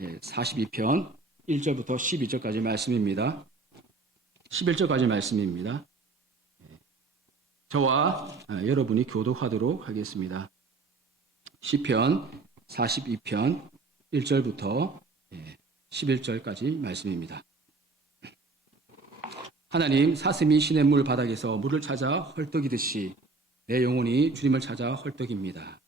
42편 1절부터 12절까지 말씀입니다. 11절까지 말씀입니다. 저와 여러분이 교독하도록 하겠습니다. 시편 42편 1절부터 11절까지 말씀입니다. 하나님, 사슴이 시냇물 바닥에서 물을 찾아 헐떡이듯이 내 영혼이 주님을 찾아 헐떡입니다.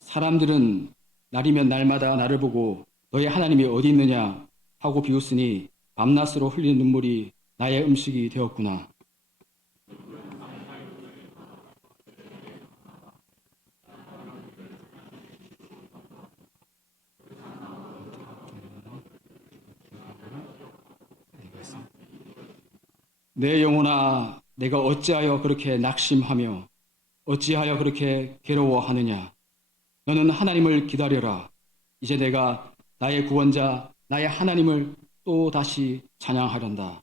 사람들은 날이면 날마다 나를 보고 너의 하나님이 어디 있느냐 하고 비웃으니 밤낮으로 흘리는 눈물이 나의 음식이 되었구나. 내 영혼아, 내가 어찌하여 그렇게 낙심하며 어찌하여 그렇게 괴로워하느냐. 너는 하나님을 기다려라. 이제 내가 나의 구원자, 나의 하나님을 또 다시 찬양하련다.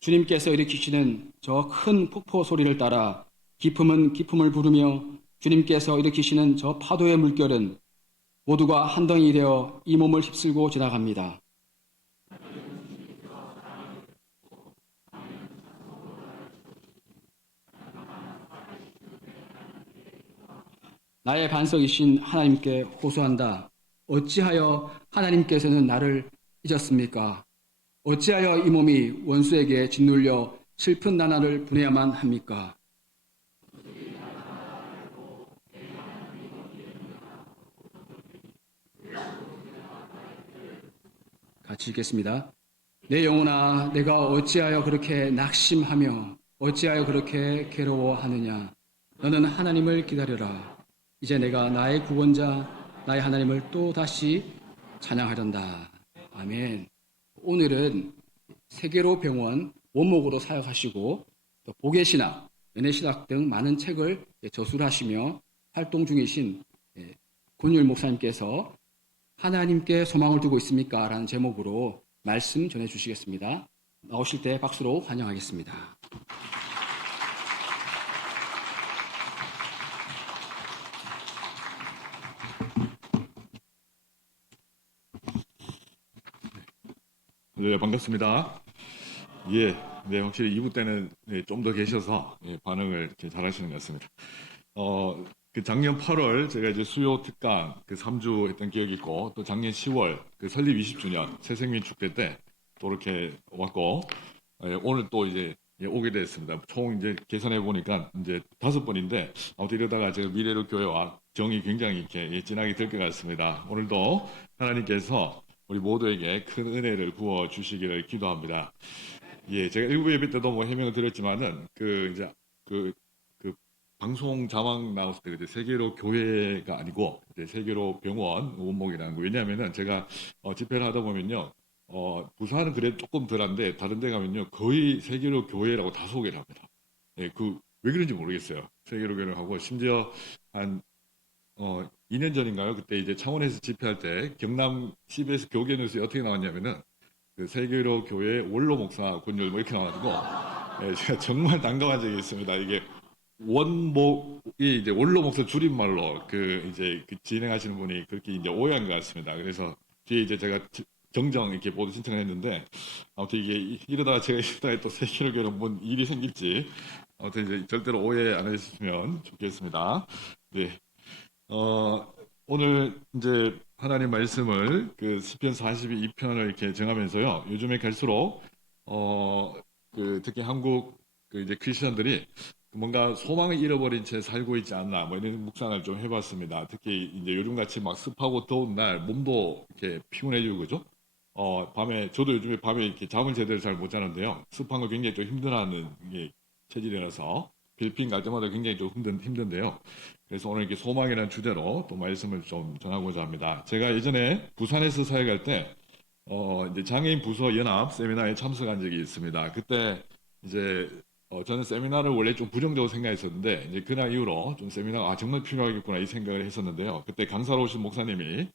주님께서 일으키시는 저 큰 폭포 소리를 따라 기품은 기품을 부르며 주님께서 일으키시는 저 파도의 물결은 모두가 한 덩이 되어 이 몸을 휩쓸고 지나갑니다. 나의 반석이신 하나님께 호소한다. 어찌하여 하나님께서는 나를 잊었습니까? 어찌하여 이 몸이 원수에게 짓눌려 슬픈 나날을 보내야만 합니까? 같이 읽겠습니다. 내 영혼아, 내가 어찌하여 그렇게 낙심하며 어찌하여 그렇게 괴로워하느냐? 너는 하나님을 기다려라. 이제 내가 나의 구원자, 나의 하나님을 또 다시 찬양하련다. 아멘. 오늘은 세계로 병원 원목으로 사역하시고 또 보계신학, 연애신학 등 많은 책을 저술하시며 활동 중이신 권율 목사님께서 하나님께 소망을 두고 있습니까? 라는 제목으로 말씀 전해주시겠습니다. 나오실 때 박수로 환영하겠습니다. 네, 반갑습니다. 네, 확실히 2부 때는 좀 더 계셔서 반응을 이렇게 잘하시는 것 같습니다. 그 작년 8월 제가 이제 수요 특강 그 3주 했던 기억이 있고, 또 작년 10월 그 설립 20주년 새생민 축제 때 또 이렇게 왔고, 오늘 또 이제 오게 됐습니다. 총 이제 계산해 보니까 이제 5번인데, 아무튼 이러다가 제가 미래로 교회와 정이 굉장히 이렇게 진하게 될 것 같습니다. 오늘도 하나님께서 우리 모두에게 큰 은혜를 부어 주시기를 기도합니다. 제가 일부 예배 때도 뭐 해명을 드렸지만은 그 방송 자막 나왔을 때 그때 세계로 교회가 아니고 이제 세계로 병원 원목이라는 거. 왜냐하면은 제가 집회를 하다 보면요, 부산은 그래도 조금 덜한데 다른 데 가면요 거의 세계로 교회라고 다 소개를 합니다. 그 왜 그런지 모르겠어요. 세계로 교회를 하고, 심지어 한 2년 전인가요? 그때 이제 창원에서 집회할 때 경남 CBS 교계 뉴스에 어떻게 나왔냐면은 그 세계로 교회 원로 목사 권율 뭐 이렇게 나와가지고, 제가 정말 난감한 적이 있습니다. 이게 원목이 이제 원로 목사 줄임말로 그 진행하시는 분이 그렇게 이제 오해한 것 같습니다. 그래서 뒤에 이제 제가 정정 이렇게 보도 신청을 했는데, 아무튼 이게 이러다가 제가 이러다가 또 세계로 교회는 뭔 일이 생길지, 아무튼 이제 절대로 오해 안 해주시면 좋겠습니다. 네. 오늘 이제 하나님 말씀을 그 시편 42편을 이렇게 정하면서요, 요즘에 갈수록 특히 한국 그 이제 크리스천들이 뭔가 소망을 잃어버린 채 살고 있지 않나, 뭐 이런 묵상을 좀 해봤습니다. 특히 이제 요즘같이 막 습하고 더운 날 몸도 이렇게 피곤해지고 그죠? 밤에 저도 요즘에 밤에 이렇게 잠을 제대로 잘 못 자는데요, 습한 거 굉장히 좀 힘들어하는 게 체질이라서 필리핀 갈 때마다 굉장히 좀 힘든데요. 그래서 오늘 이렇게 소망이라는 주제로 또 말씀을 좀 전하고자 합니다. 제가 예전에 부산에서 사역할 때 이제 장애인 부서 연합 세미나에 참석한 적이 있습니다. 그때 이제 저는 세미나를 원래 좀 부정적으로 생각했었는데, 이제 그날 이후로 좀 세미나가 정말 필요하겠구나 이 생각을 했었는데요. 그때 강사로 오신 목사님이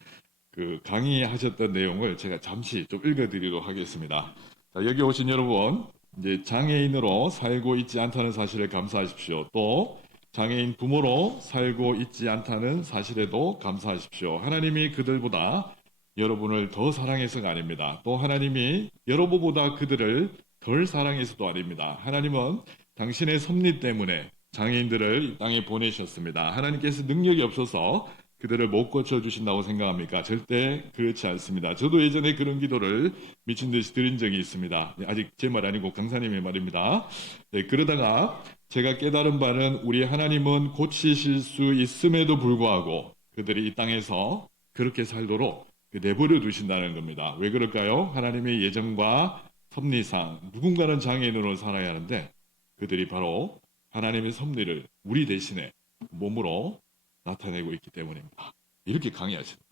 그 강의하셨던 내용을 제가 잠시 좀 읽어드리도록 하겠습니다. 자, 여기 오신 여러분, 이제 장애인으로 살고 있지 않다는 사실을 감사하십시오. 또 장애인 부모로 살고 있지 않다는 사실에도 감사하십시오. 하나님이 그들보다 여러분을 더 사랑해서가 아닙니다. 또 하나님이 여러분보다 그들을 덜 사랑해서도 아닙니다. 하나님은 당신의 섭리 때문에 장애인들을 이 땅에 보내셨습니다. 하나님께서 능력이 없어서 그들을 못 고쳐주신다고 생각합니까? 절대 그렇지 않습니다. 저도 예전에 그런 기도를 미친 듯이 드린 적이 있습니다. 아직 제 말 아니고 강사님의 말입니다. 네, 그러다가 제가 깨달은 바는 우리 하나님은 고치실 수 있음에도 불구하고 그들이 이 땅에서 그렇게 살도록 내버려 두신다는 겁니다. 왜 그럴까요? 하나님의 예정과 섭리상 누군가는 장애인으로 살아야 하는데 그들이 바로 하나님의 섭리를 우리 대신에 몸으로 나타내고 있기 때문입니다. 이렇게 강의하십니다.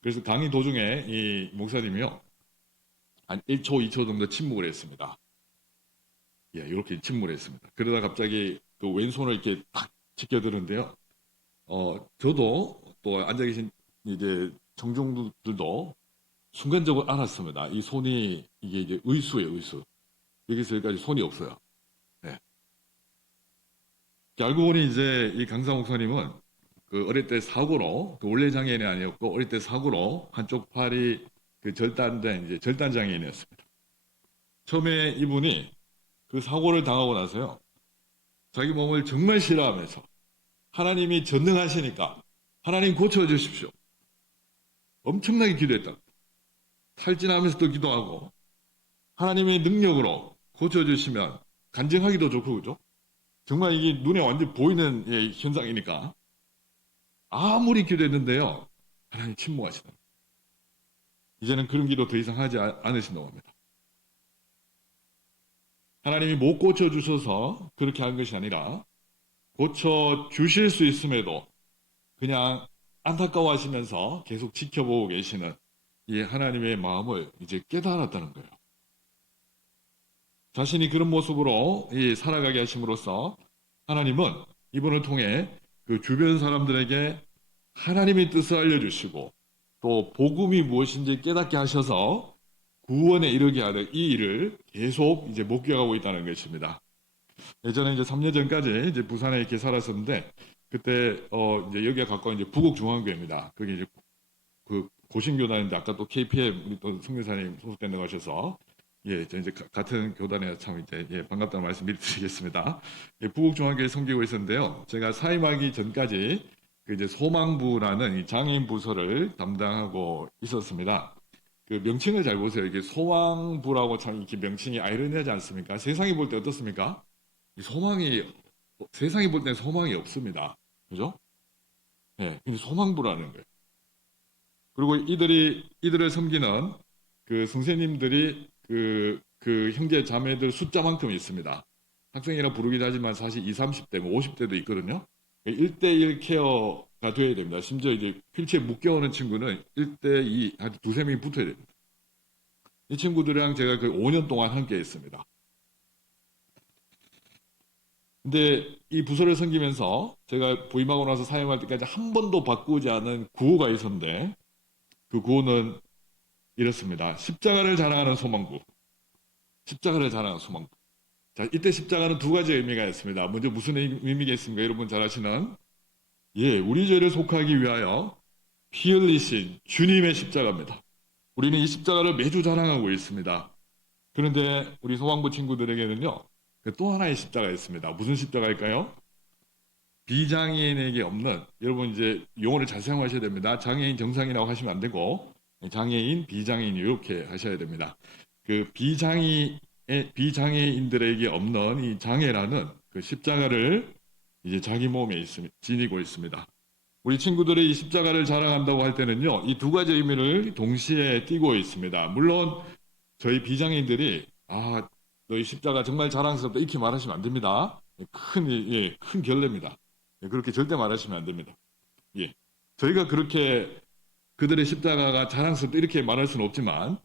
그래서 강의 도중에 이 목사님이요, 한 1초, 2초 정도 침묵을 했습니다. 예, 이렇게 침묵을 했습니다. 그러다 갑자기 그 왼손을 이렇게 탁 지켜드는데요. 저도 또 앉아 계신 이제 청중들도 순간적으로 알았습니다. 이 손이 이게 이제 의수예요, 의수. 여기서 여기까지 손이 없어요. 네. 알고 보니 이제 이 강사 목사님은 그 어릴 때 사고로, 그 원래 장애인이 아니었고 어릴 때 사고로 한쪽 팔이 그 절단된 이제 절단 장애인이었습니다. 처음에 이분이 그 사고를 당하고 나서요, 자기 몸을 정말 싫어하면서 하나님이 전능하시니까 하나님 고쳐주십시오. 엄청나게 기도했다. 탈진하면서도 기도하고 하나님의 능력으로 고쳐주시면 간증하기도 좋고 그죠? 정말 이게 눈에 완전 보이는 현상이니까 아무리 기도했는데요, 하나님 침묵하시다. 이제는 그런 기도 더 이상 하지 않으신다고 합니다. 하나님이 못 고쳐주셔서 그렇게 한 것이 아니라 고쳐주실 수 있음에도 그냥 안타까워하시면서 계속 지켜보고 계시는 이 하나님의 마음을 이제 깨달았다는 거예요. 자신이 그런 모습으로 살아가게 하심으로써 하나님은 이분을 통해 그 주변 사람들에게 하나님의 뜻을 알려주시고 또 복음이 무엇인지 깨닫게 하셔서 구원에 이르게 하는 이 일을 계속 이제 목격하고 있다는 것입니다. 예전에 이제 3년 전까지 이제 부산에 이렇게 살았었는데 그때 이제 여기가 가까운 이제 부곡중앙교회입니다. 거기 이제 그 고신교단인데 아까 또 KPM 우리 또 성교사님 소속된다고 하셔서 저 이제 같은 교단에 참 이제 반갑다는 말씀 미리 드리겠습니다. 부곡중앙교회 섬기고 있었는데요. 제가 사임하기 전까지 그 이제 소망부라는 이 장애인 부서를 담당하고 있었습니다. 그 명칭을 잘 보세요. 이게 소망부라고 참 이렇게 명칭이 아이러니하지 않습니까? 세상이 볼 때 어떻습니까? 세상이 볼 때 소망이 없습니다. 그죠? 네, 근데 소망부라는 거예요. 그리고 이들을 섬기는 그 선생님들이 그 형제 자매들 숫자만큼 있습니다. 학생이라 부르긴 하지만 사실 20, 30대, 50대도 있거든요. 1대1 케어가 돼야 됩니다. 심지어 이제 휠체어 묶여오는 친구는 1대2, 한 두세 명이 붙어야 됩니다. 이 친구들이랑 제가 그 5년 동안 함께 했습니다. 근데 이 부서를 섬기면서 제가 부임하고 나서 사임할 때까지 한 번도 바꾸지 않은 구호가 있었는데 그 구호는 이렇습니다. 십자가를 자랑하는 소망부. 십자가를 자랑하는 소망부. 자, 이때 십자가는 두 가지 의미가 있습니다. 먼저 무슨 의미겠습니까? 여러분 잘 아시는 우리 죄를 속하기 위하여 피 흘리신 주님의 십자가입니다. 우리는 이 십자가를 매주 자랑하고 있습니다. 그런데 우리 소망부 친구들에게는요, 또 하나의 십자가 있습니다. 무슨 십자가일까요? 비장애인에게 없는, 여러분 이제 용어를 잘 사용하셔야 됩니다. 장애인 정상이라고 하시면 안 되고 장애인, 비장애인 이렇게 하셔야 됩니다. 그 비장애인들에게 없는 이 장애라는 그 십자가를 이제 자기 몸에 지니고 있습니다. 우리 친구들이 이 십자가를 자랑한다고 할 때는요, 이 두 가지 의미를 동시에 띠고 있습니다. 물론 저희 비장애인들이 너희 십자가 정말 자랑스럽다 이렇게 말하시면 안 됩니다. 큰 결례입니다. 그렇게 절대 말하시면 안 됩니다. 저희가 그렇게 그들의 십자가가 자랑스럽다 이렇게 말할 수는 없지만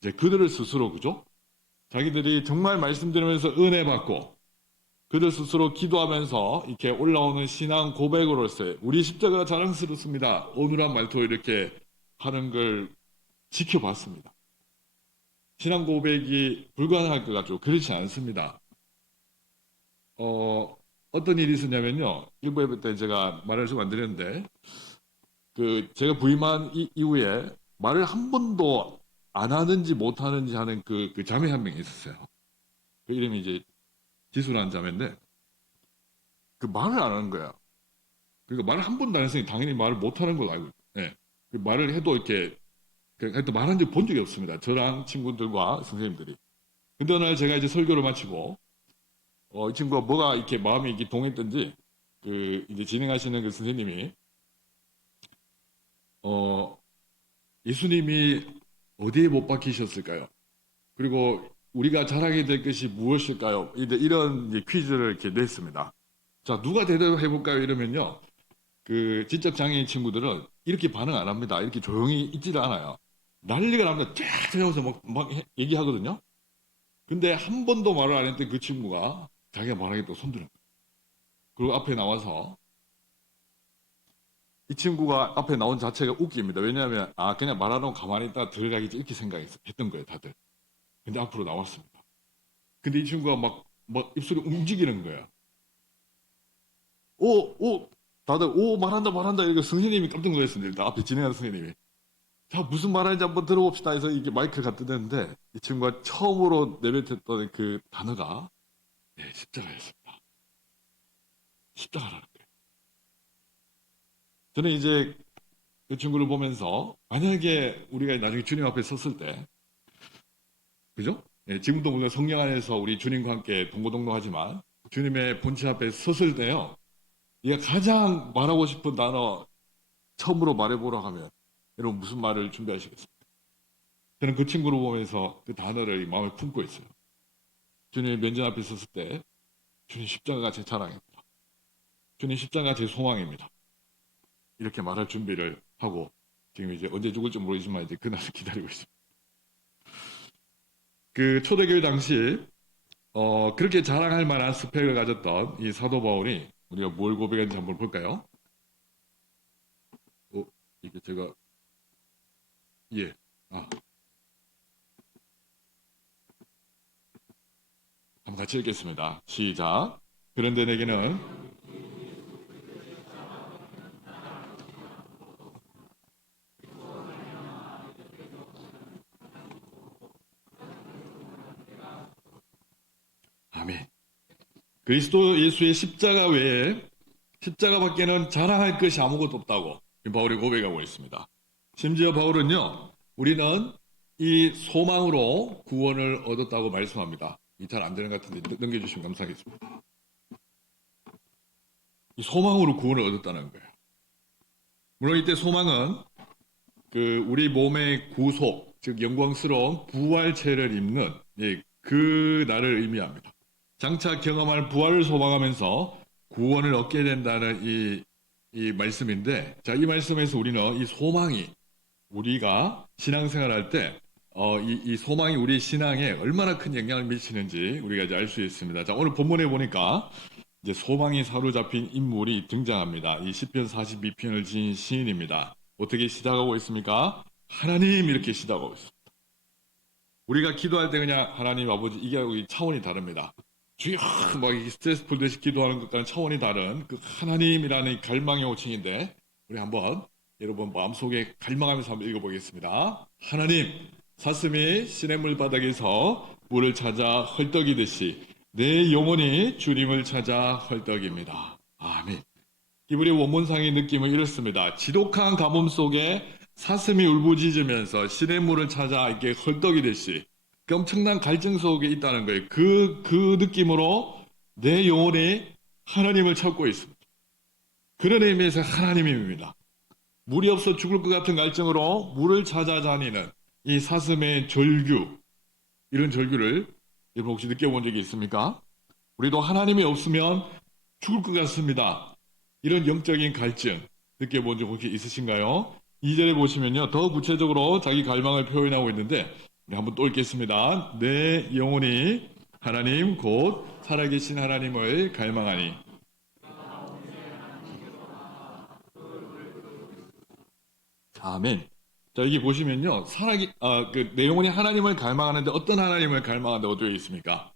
이제 그들을 스스로 그죠? 자기들이 정말 말씀 들으면서 은혜 받고 그들 스스로 기도하면서 이렇게 올라오는 신앙 고백으로서 우리 십자가가 자랑스럽습니다. 오늘한 말투 이렇게 하는 걸 지켜봤습니다. 신앙 고백이 불가능할 것 같죠. 그렇지 않습니다. 어떤 일이 있었냐면요. 일부 때 제가 말을 좀 안 드렸는데, 제가 부임한 이후에 말을 한 번도 안 하는지 못 하는지 하는 그 자매 한 명이 있었어요. 그 이름이 이제 지수라는 자매인데, 그 말을 안 하는 거야. 그러니까 말을 한 번도 안 했으니 당연히 말을 못 하는 걸로 알고 있어요. 예. 그 말을 해도 이렇게, 하여튼 말한 적 본 적이 없습니다. 저랑 친구들과 선생님들이. 근데 어느 날 제가 이제 설교를 마치고, 이 친구가 뭐가 이렇게 마음이 이렇게 동했던지, 이제 진행하시는 그 선생님이, 예수님이 어디에 못 박히셨을까요? 그리고 우리가 자랑해야 될 것이 무엇일까요? 이런 이제 퀴즈를 이렇게 냈습니다. 자, 누가 대답해 볼까요? 이러면요. 그 지적 장애인 친구들은 이렇게 반응 안 합니다. 이렇게 조용히 있지를 않아요. 난리가 납니다. 쫙 세워서 막 얘기하거든요. 근데 한 번도 말을 안 했던 그 친구가 자기가 말하겠다고 손드는 거예요. 그리고 앞에 나와서 이 친구가 앞에 나온 자체가 웃깁니다. 왜냐하면 그냥 말하는 가만히 있다가 들어가겠지 이렇게 생각했던 거예요, 다들. 근데 앞으로 나왔습니다. 근데 이 친구가 막 입술이 움직이는 거야. 다들 말한다 이렇게 선생님이 깜짝 놀랐습니다. 일단 앞에 진행하는 선생님이. 자, 무슨 말하는지 한번 들어봅시다 해서 이게 마이크를 갖다 대는데 이 친구가 처음으로 내뱉었던 그 단어가 십자가였습니다. 십자가라는 거예요. 저는 이제 그 친구를 보면서 만약에 우리가 나중에 주님 앞에 섰을 때, 그죠? 지금도 물론 성령 안에서 우리 주님과 함께 동고동락하지만 주님의 본체 앞에 섰을 때요, 네가 가장 말하고 싶은 단어 처음으로 말해보라 하면 여러분 무슨 말을 준비하시겠습니까? 저는 그 친구를 보면서 그 단어를 마음에 품고 있어요. 주님의 면전 앞에 섰을 때 주님 십자가가 제 자랑입니다. 주님 십자가가 제 소망입니다. 이렇게 말할 준비를 하고 지금 이제 언제 죽을지 모르지만 이제 그날을 기다리고 있습니다. 그 초대교회 당시 그렇게 자랑할 만한 스펙을 가졌던 이 사도 바울이 우리가 뭘 고백했는지 한번 볼까요? 이게 제가 한번 같이 읽겠습니다. 시작. 그런데 내게는 아멘. 그리스도 예수의 십자가 외에 십자가밖에는 자랑할 것이 아무것도 없다고 바울이 고백하고 있습니다. 심지어 바울은요, 우리는 이 소망으로 구원을 얻었다고 말씀합니다. 이 잘 안 되는 것 같은데 넘겨주시면 감사하겠습니다. 이 소망으로 구원을 얻었다는 거예요. 물론 이때 소망은 우리 몸의 구속, 즉 영광스러운 부활체를 입는 그 날을 의미합니다. 장차 경험할 부활을 소망하면서 구원을 얻게 된다는 이 말씀인데, 자, 이 말씀에서 우리는 이 소망이 우리가 신앙생활할 때 이 소망이 우리 신앙에 얼마나 큰 영향을 미치는지 우리가 이제 알 수 있습니다. 자, 오늘 본문에 보니까 이제 소망이 사로잡힌 인물이 등장합니다. 이 시편 42편을 지은 시인입니다. 어떻게 시작하고 있습니까? 하나님 이렇게 시작하고 있습니다. 우리가 기도할 때 그냥 하나님 아버지 이게 차원이 다릅니다. 주여 막 스트레스 풀듯이 기도하는 것과는 차원이 다른 그 하나님이라는 갈망의 호칭인데 우리 한번 여러분 마음속에 갈망하면서 한번 읽어보겠습니다. 하나님, 사슴이 시냇물 바닥에서 물을 찾아 헐떡이듯이 내 영혼이 주님을 찾아 헐떡입니다. 아멘. 히브리 원문상의 느낌은 이렇습니다. 지독한 가뭄 속에 사슴이 울부짖으면서 시냇물을 찾아 이렇게 헐떡이듯이 엄청난 갈증 속에 있다는 거예요. 그 느낌으로 내 영혼이 하나님을 찾고 있습니다. 그런 의미에서 하나님입니다. 물이 없어 죽을 것 같은 갈증으로 물을 찾아다니는 이 사슴의 절규, 이런 절규를 여러분 혹시 느껴본 적이 있습니까? 우리도 하나님이 없으면 죽을 것 같습니다. 이런 영적인 갈증 느껴본 적 혹시 있으신가요? 2절에 보시면요, 더 구체적으로 자기 갈망을 표현하고 있는데 네, 한번 또 읽겠습니다. 내 영혼이 하나님 곧 살아계신 하나님을 갈망하니. 아멘. 자, 여기 보시면요. 내 영혼이 하나님을 갈망하는데 어떤 하나님을 갈망한다고 되어 있습니까?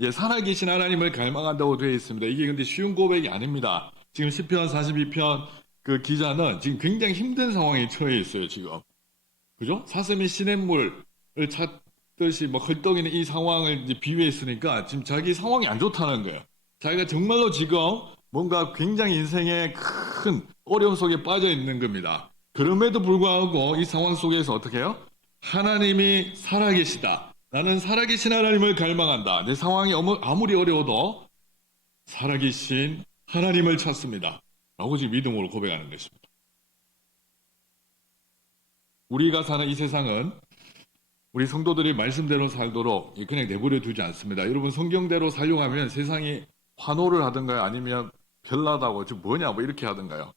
예, 살아계신 하나님을 갈망한다고 되어 있습니다. 이게 근데 쉬운 고백이 아닙니다. 지금 시편 42편 그 기자는 지금 굉장히 힘든 상황에 처해 있어요, 지금. 그죠? 사슴이 시냇물을 찾듯이 뭐 헐떡이는 이 상황을 이제 비유했으니까 지금 자기 상황이 안 좋다는 거예요. 자기가 정말로 지금 뭔가 굉장히 인생의 큰 어려움 속에 빠져 있는 겁니다. 그럼에도 불구하고 이 상황 속에서 어떻게 해요? 하나님이 살아계시다. 나는 살아계신 하나님을 갈망한다. 내 상황이 아무리 어려워도 살아계신 하나님을 찾습니다. 라고 지금 믿음으로 고백하는 것입니다. 우리가 사는 이 세상은 우리 성도들이 말씀대로 살도록 그냥 내버려 두지 않습니다. 여러분 성경대로 살려고 하면 세상이 환호를 하든가요? 아니면 별나다고 지금 뭐냐 뭐 이렇게 하든가요?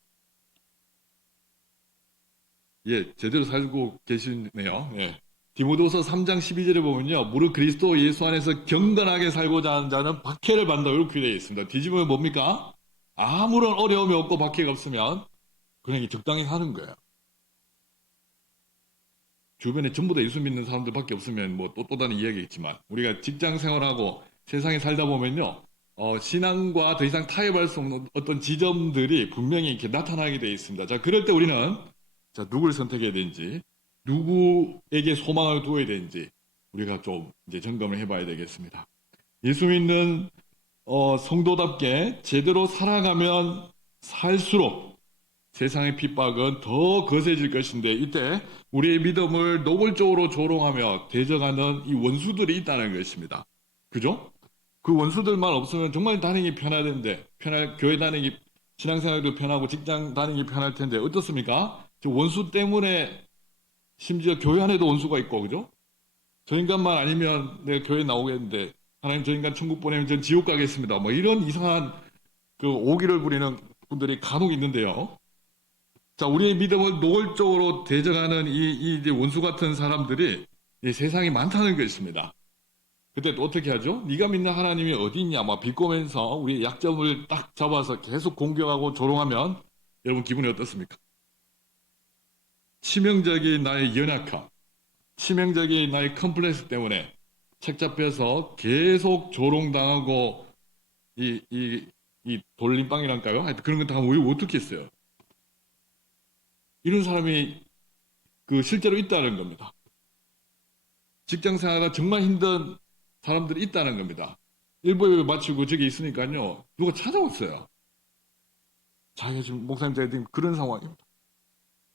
예, 제대로 살고 계시네요. 예. 디모데후서 3장 12절에 보면요. 무릇 그리스도 예수 안에서 경건하게 살고자 하는 자는 박해를 받는다. 이렇게 되어 있습니다. 뒤집으면 뭡니까? 아무런 어려움이 없고 박해가 없으면 그냥 적당히 사는 거예요. 주변에 전부 다 예수 믿는 사람들밖에 없으면 뭐 또 다른 이야기겠지만 우리가 직장 생활하고 세상에 살다 보면요. 신앙과 더 이상 타협할 수 없는 어떤 지점들이 분명히 이렇게 나타나게 되어 있습니다. 자, 그럴 때 우리는 자, 누구를 선택해야 되는지, 누구에게 소망을 두어야 되는지 우리가 좀 이제 점검을 해봐야 되겠습니다. 예수 믿는 성도답게 제대로 살아가면 살수록 세상의 핍박은 더 거세질 것인데 이때 우리의 믿음을 노골적으로 조롱하며 대적하는 이 원수들이 있다는 것입니다. 그죠? 그 원수들만 없으면 정말 다니기 편하던데 교회 다니기 신앙생활도 편하고 직장 다니기 편할 텐데 어떻습니까? 저 원수 때문에 심지어 교회 안에도 원수가 있고 그죠? 저 인간만 아니면 내가 교회 나오겠는데 하나님 저 인간 천국 보내면 전 지옥 가겠습니다. 뭐 이런 이상한 그 오기를 부리는 분들이 간혹 있는데요. 자, 우리의 믿음을 노골적으로 대적하는 이 원수 같은 사람들이 이 세상에 많다는 것입니다. 그때 또 어떻게 하죠? 네가 믿는 하나님이 어디 있냐? 막 비꼬면서 우리의 약점을 딱 잡아서 계속 공격하고 조롱하면 여러분 기분이 어떻습니까? 치명적인 나의 연약함, 치명적인 나의 컴플렉스 때문에 책 잡혀서 계속 조롱당하고 이 돌림방이랄까요? 하여튼 그런 거 다 어떻게 했어요? 이런 사람이 그 실제로 있다는 겁니다. 직장 생활가 정말 힘든 사람들이 있다는 겁니다. 일부에 마치고 저기 있으니까요. 누가 찾아왔어요. 자기가 지금 목사님 제가 지금 그런 상황입니다.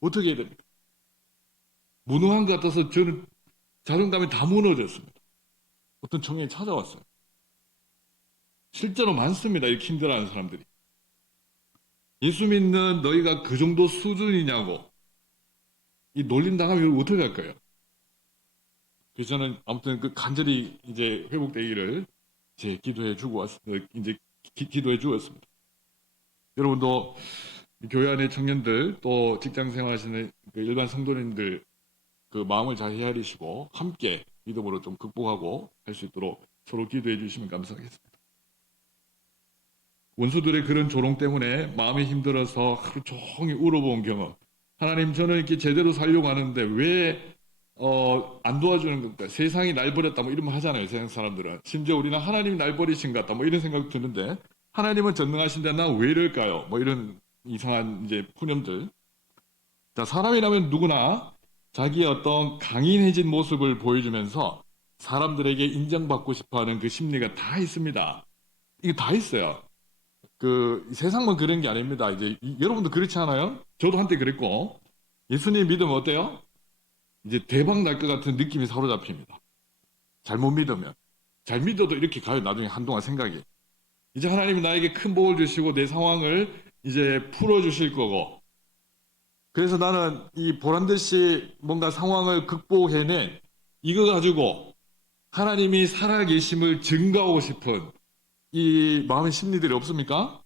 어떻게 해야 됩니까? 무능한 것 같아서 저는 자존감이 다 무너졌습니다. 어떤 청년이 찾아왔어요. 실제로 많습니다. 이렇게 힘들어하는 사람들이. 예수 믿는 너희가 그 정도 수준이냐고 이 놀림당하면 어떻게 할까요? 그래서 저는 아무튼 그 간절히 이제 회복되기를 제 기도해 주고 이제 기도해 주었습니다. 여러분도 교회 안의 청년들 또 직장 생활하시는 그 일반 성도님들 그 마음을 잘 헤아리시고 함께 믿음으로 좀 극복하고 할 수 있도록 서로 기도해 주시면 감사하겠습니다. 원수들의 그런 조롱 때문에 마음이 힘들어서 하루 종일 울어본 경험. 하나님 저는 이렇게 제대로 살려고 하는데 왜 안 도와주는 겁니까? 세상이 날 버렸다 뭐 이런 말 하잖아요. 세상 사람들은. 심지어 우리는 하나님이 날 버리신 것 같다 뭐 이런 생각 드는데 하나님은 전능하신데 난 왜 이럴까요? 뭐 이런 이상한 이제 푸념들. 자, 사람이라면 누구나 자기의 어떤 강인해진 모습을 보여주면서 사람들에게 인정받고 싶어하는 그 심리가 다 있습니다. 이게 다 있어요. 그 세상만 그런 게 아닙니다. 이제 여러분도 그렇지 않아요? 저도 한때 그랬고 예수님 믿으면 어때요? 이제 대박 날 것 같은 느낌이 사로잡힙니다. 잘못 믿으면 잘 믿어도 이렇게 가요. 나중에 한동안 생각이 이제 하나님이 나에게 큰 복을 주시고 내 상황을 이제 풀어주실 거고 그래서 나는 이 보란듯이 뭔가 상황을 극복해낸 이거 가지고 하나님이 살아계심을 증거하고 싶은 이 마음의 심리들이 없습니까?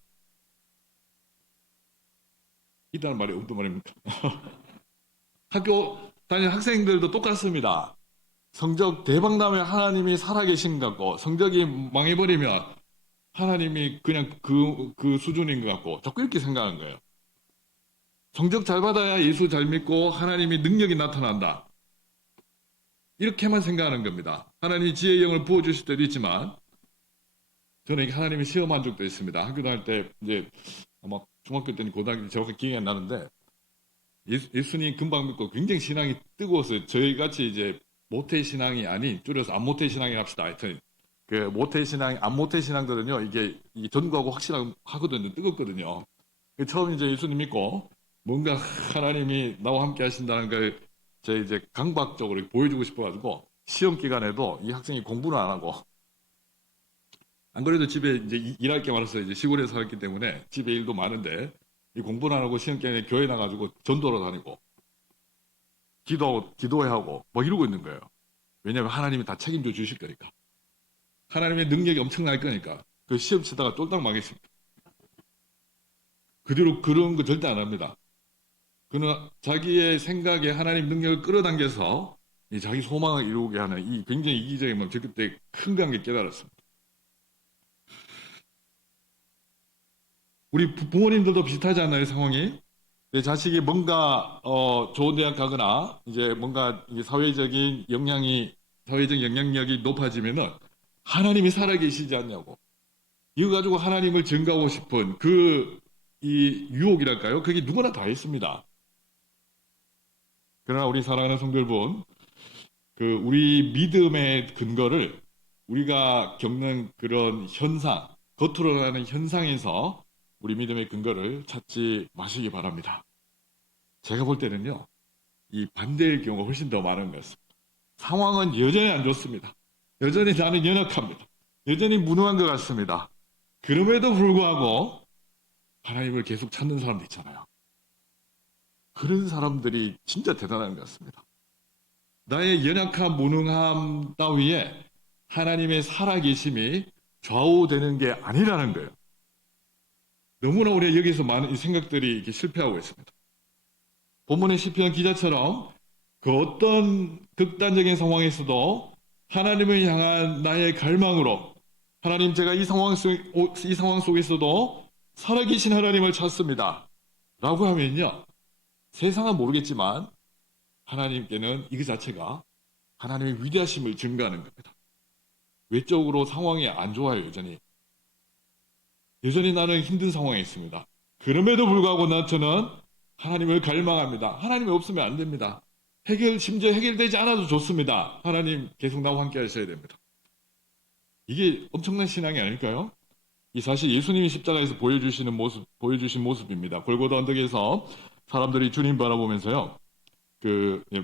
있다는 말이 어떤 말입니까? 학교 다니는 학생들도 똑같습니다. 성적 대박 나면 하나님이 살아계신 것 같고, 성적이 망해버리면 하나님이 그냥 그 수준인 것 같고, 자꾸 이렇게 생각하는 거예요. 성적 잘 받아야 예수 잘 믿고 하나님의 능력이 나타난다. 이렇게만 생각하는 겁니다. 하나님이 지혜의 영을 부어주실 때도 있지만, 저는 이게 하나님이 시험한 적도 있습니다. 학교 다닐 때, 이제, 아마 중학교 때는 고등학교 때 정확히 기억이 안 나는데, 예수님 금방 믿고 굉장히 신앙이 뜨거워서 저희 같이 이제 모태 신앙이 아닌, 줄여서 안 모태 신앙이 합시다. 하여튼, 그 모태 신앙, 안 모태 신앙들은요, 이게 전구하고 확실하거든요. 뜨겁거든요. 처음 이제 예수님 믿고, 뭔가 하나님이 나와 함께 하신다는 걸 제 이제 강박적으로 보여주고 싶어가지고, 시험 기간에도 이 학생이 공부를 안 하고, 안 그래도 집에 이제 일할 게 많아서 이제 시골에 살았기 때문에 집에 일도 많은데 이 공부를 안 하고 시험 기간에 교회 나가지고 전도로 다니고 기도해야 하고 뭐 이러고 있는 거예요. 왜냐하면 하나님이 다 책임져 주실 거니까. 하나님의 능력이 엄청날 거니까. 그 시험 치다가 쫄딱 망했습니다. 그 뒤로 그런 거 절대 안 합니다. 그는 자기의 생각에 하나님 능력을 끌어당겨서 이 자기 소망을 이루게 하는 이 굉장히 이기적인 마음, 저 그때 큰 관계 깨달았습니다. 우리 부모님들도 비슷하지 않나요, 상황이? 내 자식이 뭔가 좋은 대학 가거나 이제 뭔가 이게 사회적 영향력이 높아지면은 하나님이 살아계시지 않냐고. 이거 가지고 하나님을 증거하고 싶은 이 유혹이랄까요? 그게 누구나 다 있습니다. 그러나 우리 사랑하는 성도 여러분, 우리 믿음의 근거를 우리가 겪는 그런 현상, 겉으로 나는 현상에서 우리 믿음의 근거를 찾지 마시기 바랍니다. 제가 볼 때는요, 이 반대의 경우가 훨씬 더 많은 것 같습니다. 상황은 여전히 안 좋습니다. 여전히 나는 연약합니다. 여전히 무능한 것 같습니다. 그럼에도 불구하고 하나님을 계속 찾는 사람도 있잖아요. 그런 사람들이 진짜 대단한 것 같습니다. 나의 연약한 무능함 따위에 하나님의 살아계심이 좌우되는 게 아니라는 거예요. 너무나 우리가 여기서 많은 생각들이 이렇게 실패하고 있습니다. 본문의 시편 기자처럼 그 어떤 극단적인 상황에서도 하나님을 향한 나의 갈망으로 하나님 제가 이 상황 속에서도 살아계신 하나님을 찾습니다. 라고 하면요. 세상은 모르겠지만 하나님께는 이그 자체가 하나님의 위대하심을 증거하는 겁니다. 외적으로 상황이 안 좋아요, 여전히. 여전히 나는 힘든 상황에 있습니다. 그럼에도 불구하고 저는 하나님을 갈망합니다. 하나님이 없으면 안 됩니다. 심지어 해결되지 않아도 좋습니다. 하나님 계속 나와 함께 하셔야 됩니다. 이게 엄청난 신앙이 아닐까요? 이 사실 예수님이 십자가에서 보여주신 모습입니다. 골고다 언덕에서 사람들이 주님 바라보면서요.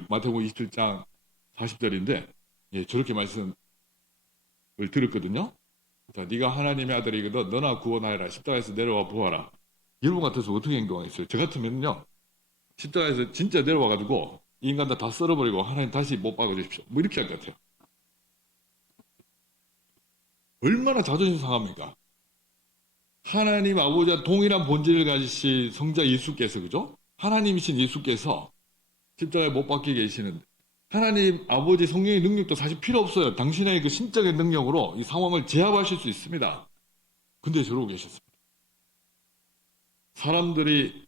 마태복음 27장 40절인데 저렇게 말씀을 들었거든요. 자, 네가 하나님의 아들이거든 너나 구원하여라. 십자가에서 내려와 보아라. 여러분 같아서 어떻게 행동하겠어요? 저 같으면요. 십자가에서 진짜 내려와가지고 이 인간들 다 썰어버리고 하나님 다시 못 박아주십시오. 뭐 이렇게 할 것 같아요. 얼마나 자존심 상합니까? 하나님 아버지와 동일한 본질을 가지신 성자 예수께서, 그죠? 하나님이신 예수께서 십자가에 못 박혀 계시는데 하나님 아버지 성령의 능력도 사실 필요 없어요. 당신의 그 신적인 능력으로 이 상황을 제압하실 수 있습니다. 근데 저러고 계셨습니다. 사람들이